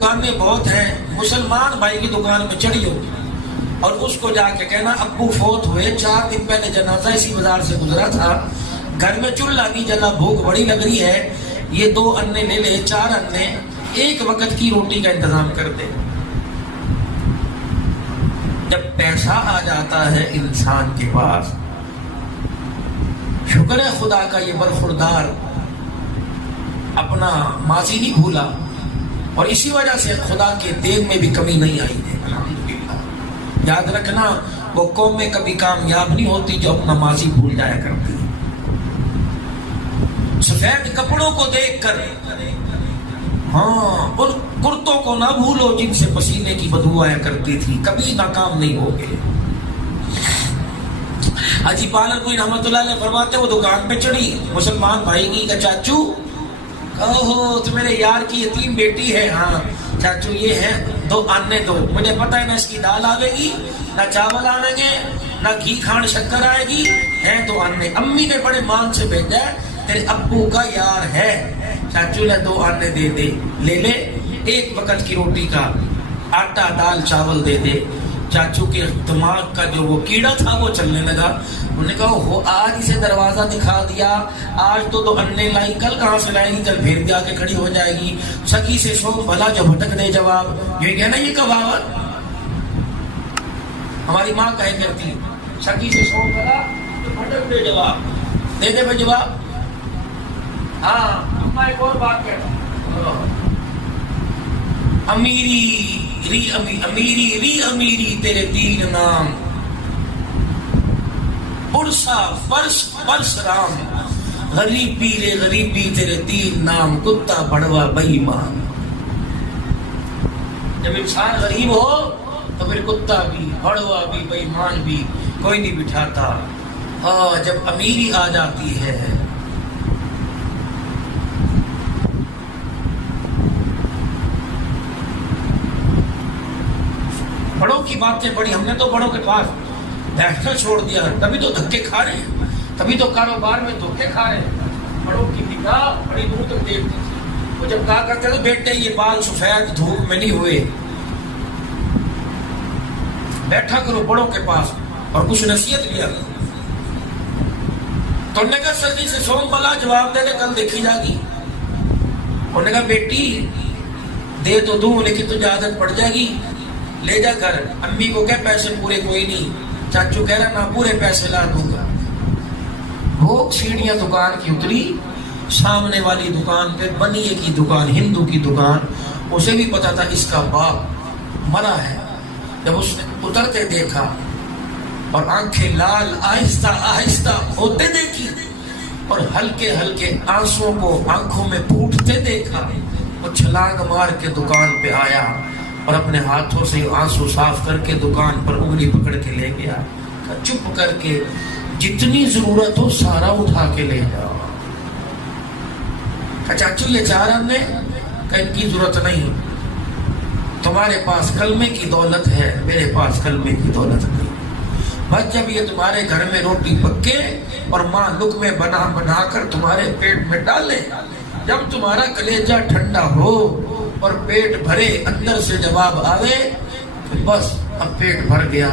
दुकानें बहुत हैं, मुसलमान भाई की दुकान में चढ़ी हो और उसको जाके कहना अब्बू फौत हुए, 4 दिन पहले जनाजा इसी बाजार से गुजरा था, घर में चूल्हा नहीं जला, भूख बड़ी लग रही है, ये 2 अन्ने ले ले, 4 अन्ने, 1 वक्त की रोटी का इंतजाम कर दे। जब पैसा आ जाता है इंसान के पास, शुक्र है खुदा का ये बरखुरदार अपना माजी नहीं भूला और इसी वजह से खुदा के देव में भी कमी नहीं आई है। अल्हम्दुलिल्लाह। याद रखना, वो कौमें कभी कामयाब नहीं होती जो अपना माजी भूल जाया करती है। सफेद कपड़ों को देखकर, हाँ, उन कुर्तों को ना भूलो जिनसे पसीने की बदबू आया करती थी, कभी नाकाम नहीं होगे। हाजी पालनपुरी रहमतुल्लाह अलैह फरमाते, वो दुकान पे चढ़ी, मुसलमान भाई की का चाचू, ओहो तो मेरे यार की यतीम बेटी है, हाँ चाचू ये है 2 अन्ने दो, मुझे पता है ना इसकी दाल आवेगी, ना चावल आवेंगे, ना घी खांड शक्कर आएगी, है 2 अन्ने। अम्मी ने बड़े मान से भेजा, तेरे अब्बू का यार है, चाचू ने 2 अन्ने दे दे, ले ले, 1 वक्त की रोटी का आटा दाल चावल दे दे। चाचू के दिमाग का जो वो कीड़ा था वो चलने लगा। उन्होंने कहा हो आज इसे दरवाजा दिखा दिया, आज तो 2 अन्ने लाई, कल कहाँ से लाएगी, कल फिर भी आके खड़ी हो जाएगी। सखी से शो भला जो भटक दे जवाब, ये कहना ये कहावत हमारी माँ कहे करती, सखी से शो भला जो भटक दे जवाब, दे दे भाई जवाब। हाँ अम्मा एक और बात कहता, अमीरी अमीरी तेरे 3 नाम, उर्सा फर्श राम, गरीबी रे गरीबी तेरे 3 नाम, कुत्ता बड़वा बेईमान। जब इंसान गरीब हो तो फिर कुत्ता भी, बड़वा भी, बेईमान भी कोई नहीं बिठाता। जब अमीरी आ जाती है, बड़ों की बातें बड़ी, हमने तो बड़ों के पास बैठना छोड़ दिया, तभी तो धक्के खा रहे हैं, तभी तो कारोबार में धोखे खा रहे हैं। बड़ों की निगाह बड़ी दूर तक देखती थी। वो जब कहा करते थे बेटे ये बाल सफेद धूप में नहीं हुए, बैठा करो बड़ों के पास और कुछ नसीहत लिया। तो उन्होंने कहा सर जी से सोम भला जवाब दे दे, कल देखी जाएगी। उन्होंने कहा बेटी दे तो दूं लेकिन तुझे आदत पड़ जाएगी, ले जा घर। अम्मी को क्या पैसे पूरे कोई नहीं, चाचू कह रहा ना पूरे पैसे ला दूंगा। वो सीढ़ियां दुकान की उतरी, सामने वाली दुकान पे बनिए की दुकान, हिंदू की दुकान, उसे भी पता था इसका बाप मरा है। जब उसने उतरते देखा और आंखें लाल आहिस्ता आहिस्ता होते देखी और हल्के हल्के आंसुओं को आंखों में फूटते देखा, वो छलांग मार के दुकान पे आया और अपने हाथों से आंसू साफ करके दुकान पर उंगली पकड़ के ले गया। चुप करके जितनी जरूरत हो सारा उठा के ले जाओ। चाचू ये 4 अन्ने, इनकी जरूरत नहीं, तुम्हारे पास कलमे की दौलत है, मेरे पास कलमे की दौलत नहीं। बस जब ये तुम्हारे घर में रोटी पके और माँ लुक़मे बना बना कर तुम्हारे पेट में डाले, जब तुम्हारा कलेजा ठंडा हो और पेट भरे, अंदर से जवाब आवे तो बस अब पेट भर गया,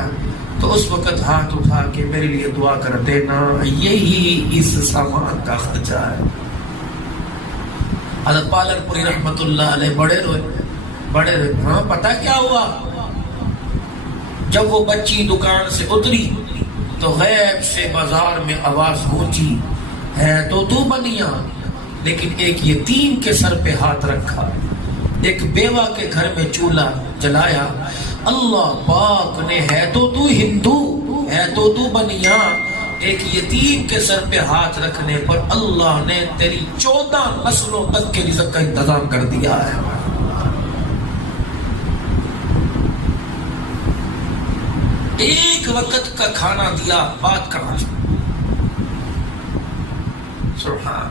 तो उस वक्त हाथ उठा के मेरे लिए दुआ कर देना, यही इस सामान का खर्चा है। हज़रत पालनपुरी रहमतुल्लाह अलैह बड़े रोए। हाँ पता क्या हुआ, जब वो बच्ची दुकान से उतरी तो गैब से बाजार में आवाज गूंजी, है तो तू बनिया, लेकिन एक यतीम के सर पे हाथ रखा, एक बेवा के घर में चूल्हा जलाया। अल्लाह पाक ने है तो तू हिंदू, है तो तू बनिया, एक यतीम के सर पे हाथ रखने पर अल्लाह ने तेरी 14 नस्लों तक के रिज़्क़ का इंतजाम कर दिया है। एक वक्त का खाना दिया, बात कहाँ से? सुभान